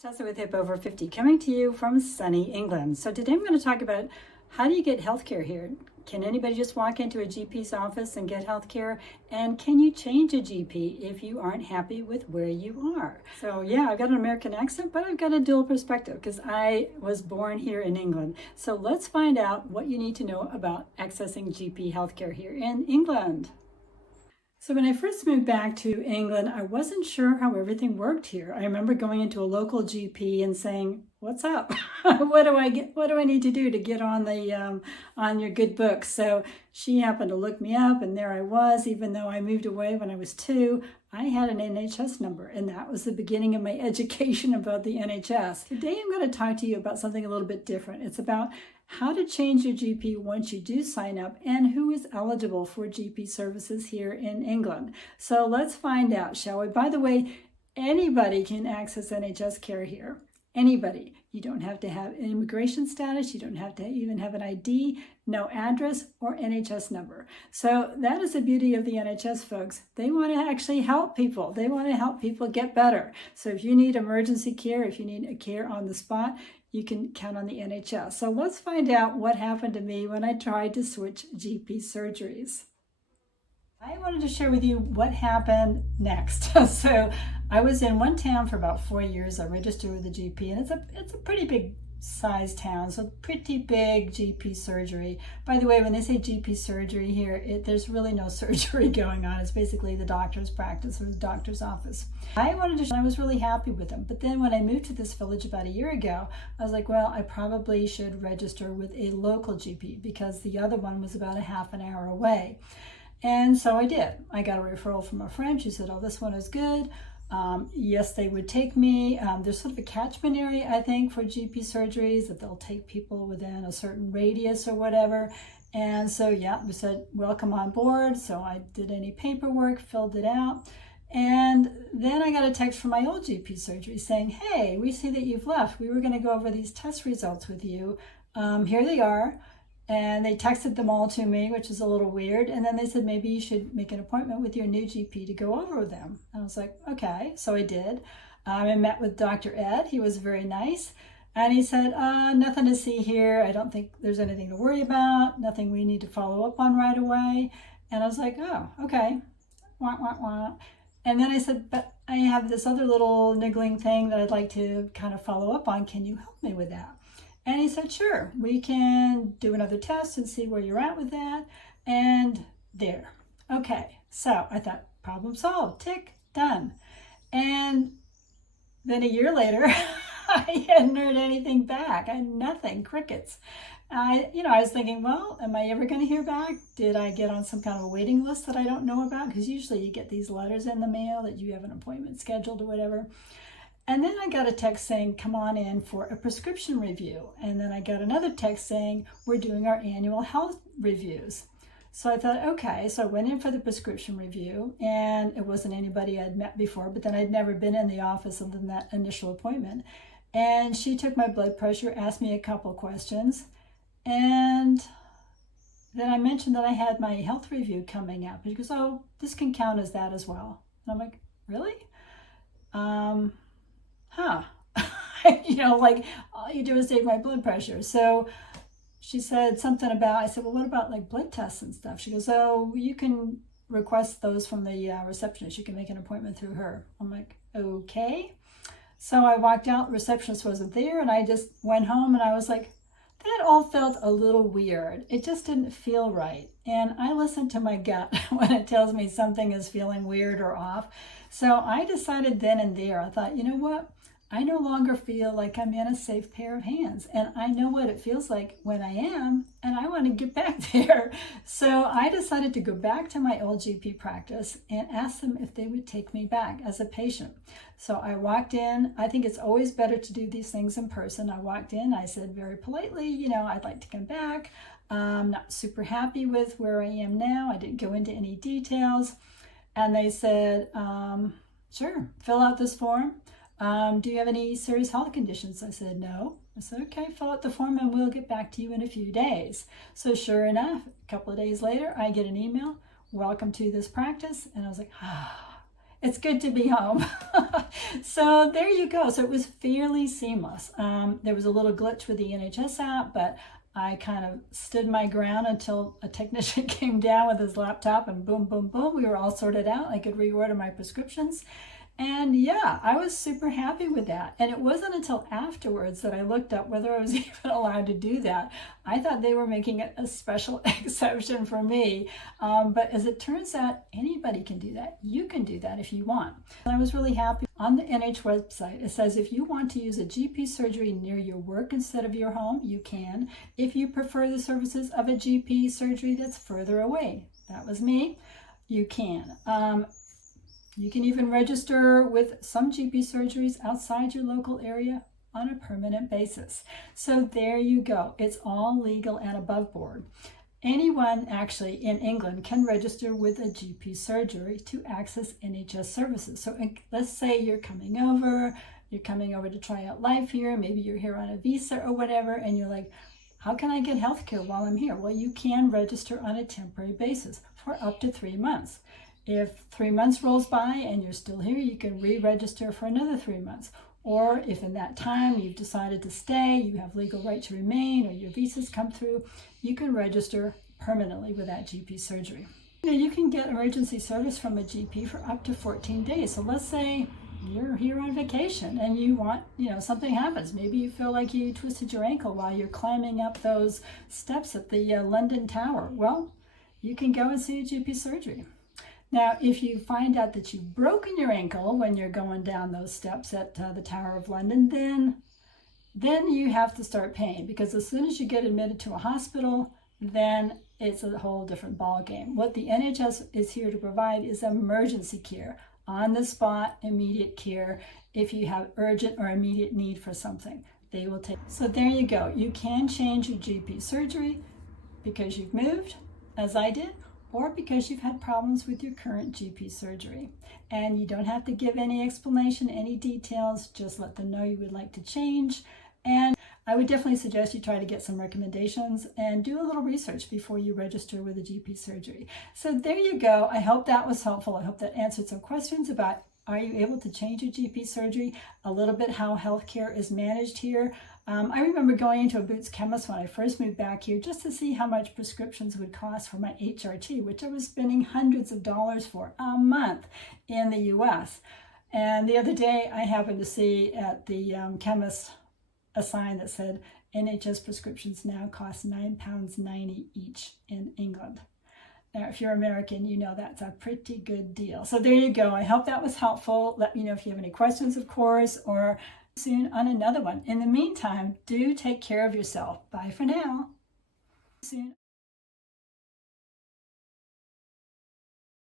Tessa with Hip Over 50 coming to you from sunny England. So today I'm going to talk about how do you get healthcare here? Can anybody just walk into a GP's office and get healthcare? And can you change a GP if you aren't happy with where you are? So yeah, I've got an American accent, but I've got a dual perspective because I was born here in England. So let's find out what you need to know about accessing GP healthcare here in England. So when I first moved back to England, I wasn't sure how everything worked here. I remember going into a local GP and saying, "What's up? What do I need to do to get on the on your good books?" So she happened to look me up, and there I was. Even though I moved away when I was 2, I had an NHS number, and that was the beginning of my education about the NHS. Today, I'm going to talk to you about something a little bit different. It's about how to change your GP once you do sign up and who is eligible for GP services here in England. So let's find out, shall we? By the way, anybody can access NHS care here. Anybody. You don't have to have an immigration status. You don't have to even have an ID, no address, or NHS number. So that is the beauty of the NHS, folks. They want to actually help people. They want to help people get better. So if you need emergency care, if you need a care on the spot, you can count on the NHS. So let's find out what happened to me when I tried to switch GP surgeries. I wanted to share with you what happened next. So I was in one town for about 4 years. I registered with the GP, and it's a pretty big size town, so pretty big GP surgery. By the way, when they say GP surgery here, there's really no surgery going on. It's basically the doctor's practice or the doctor's office. I was really happy with them. But then when I moved to this village about a year ago, I was like, well, I probably should register with a local GP because the other one was about a half an hour away. And so I did. I got a referral from a friend. She said, oh, this one is good. Yes, they would take me. There's sort of a catchment area, I think, for GP surgeries, that they'll take people within a certain radius or whatever. And so, yeah, we said, welcome on board. So I did any paperwork, filled it out. And then I got a text from my old GP surgery saying, hey, we see that you've left. We were going to go over these test results with you. Here they are. And they texted them all to me, which is a little weird. And then they said, maybe you should make an appointment with your new GP to go over with them. And I was like, okay. So I did. I met with Dr. Ed. He was very nice. And he said, nothing to see here. I don't think there's anything to worry about. Nothing we need to follow up on right away. And I was like, oh, okay. Wah, wah, wah. And then I said, but I have this other little niggling thing that I'd like to kind of follow up on. Can you help me with that? And he said, sure, we can do another test and see where you're at with that. And there. Okay. So I thought, problem solved. Tick, done. And then a year later, I hadn't heard anything back. I had nothing, crickets. I was thinking, well, am I ever going to hear back? Did I get on some kind of a waiting list that I don't know about? Because usually you get these letters in the mail that you have an appointment scheduled or whatever. And then I got a text saying, come on in for a prescription review. And then I got another text saying, we're doing our annual health reviews. So I thought, okay. So I went in for the prescription review, and it wasn't anybody I'd met before, but then I'd never been in the office other than that initial appointment. And she took my blood pressure, asked me a couple questions. And then I mentioned that I had my health review coming up. And she goes, oh, this can count as that as well. And I'm like, really? Like all you do is take my blood pressure. So she said something about, I said, well, what about like blood tests and stuff? She goes, oh, you can request those from the receptionist. You can make an appointment through her. I'm like, okay. So I walked out, the receptionist wasn't there, and I just went home, and I was like, that all felt a little weird. It just didn't feel right. And I listen to my gut when it tells me something is feeling weird or off. So I decided then and there, I thought, you know what? I no longer feel like I'm in a safe pair of hands, and I know what it feels like when I am, and I want to get back there. So I decided to go back to my old GP practice and ask them if they would take me back as a patient. So I walked in. I think it's always better to do these things in person. I walked in, I said very politely, I'd like to come back. I'm not super happy with where I am now. I didn't go into any details. And they said, sure, fill out this form. Do you have any serious health conditions? I said, no. I said, okay, fill out the form and we'll get back to you in a few days. So sure enough, a couple of days later, I get an email, welcome to this practice. And I was like, It's good to be home. So there you go. So it was fairly seamless. There was a little glitch with the NHS app, but I kind of stood my ground until a technician came down with his laptop and boom, boom, boom, we were all sorted out. I could reorder my prescriptions. And yeah, I was super happy with that. And it wasn't until afterwards that I looked up whether I was even allowed to do that. I thought they were making it a special exception for me. But as it turns out, anybody can do that. You can do that if you want. And I was really happy. On the NH website, it says if you want to use a GP surgery near your work instead of your home, you can. If you prefer the services of a GP surgery that's further away, that was me, you can. You can even register with some GP surgeries outside your local area on a permanent basis. So there you go. It's all legal and above board. Anyone actually in England can register with a GP surgery to access NHS services. So let's say you're coming over to try out life here, maybe you're here on a visa or whatever, and you're like, how can I get healthcare while I'm here? Well, you can register on a temporary basis for up to 3 months. If 3 months rolls by and you're still here, you can re-register for another 3 months. Or if in that time you've decided to stay, you have legal right to remain, or your visas come through, you can register permanently with that GP surgery. You can get emergency service from a GP for up to 14 days. So let's say you're here on vacation and you want, something happens. Maybe you feel like you twisted your ankle while you're climbing up those steps at the London Tower. Well, you can go and see a GP surgery. Now, if you find out that you've broken your ankle when you're going down those steps at the Tower of London, then you have to start paying, because as soon as you get admitted to a hospital, then it's a whole different ball game. What the NHS is here to provide is emergency care, on the spot, immediate care. If you have urgent or immediate need for something, they will take. So there you go. You can change your GP surgery because you've moved, as I did, or because you've had problems with your current GP surgery. And you don't have to give any explanation, any details, just let them know you would like to change. And I would definitely suggest you try to get some recommendations and do a little research before you register with a GP surgery. So there you go. I hope that was helpful. I hope that answered some questions about, are you able to change your GP surgery? A little bit how healthcare is managed here. I remember going into a Boots chemist when I first moved back here just to see how much prescriptions would cost for my HRT, which I was spending hundreds of dollars for a month in the US. And the other day I happened to see at the chemist a sign that said NHS prescriptions now cost £9.90 each in England. Now, if you're American, you know that's a pretty good deal. So there you go. I hope that was helpful. Let me know if you have any questions, of course, or soon on another one. In the meantime, do take care of yourself. Bye for now. Soon.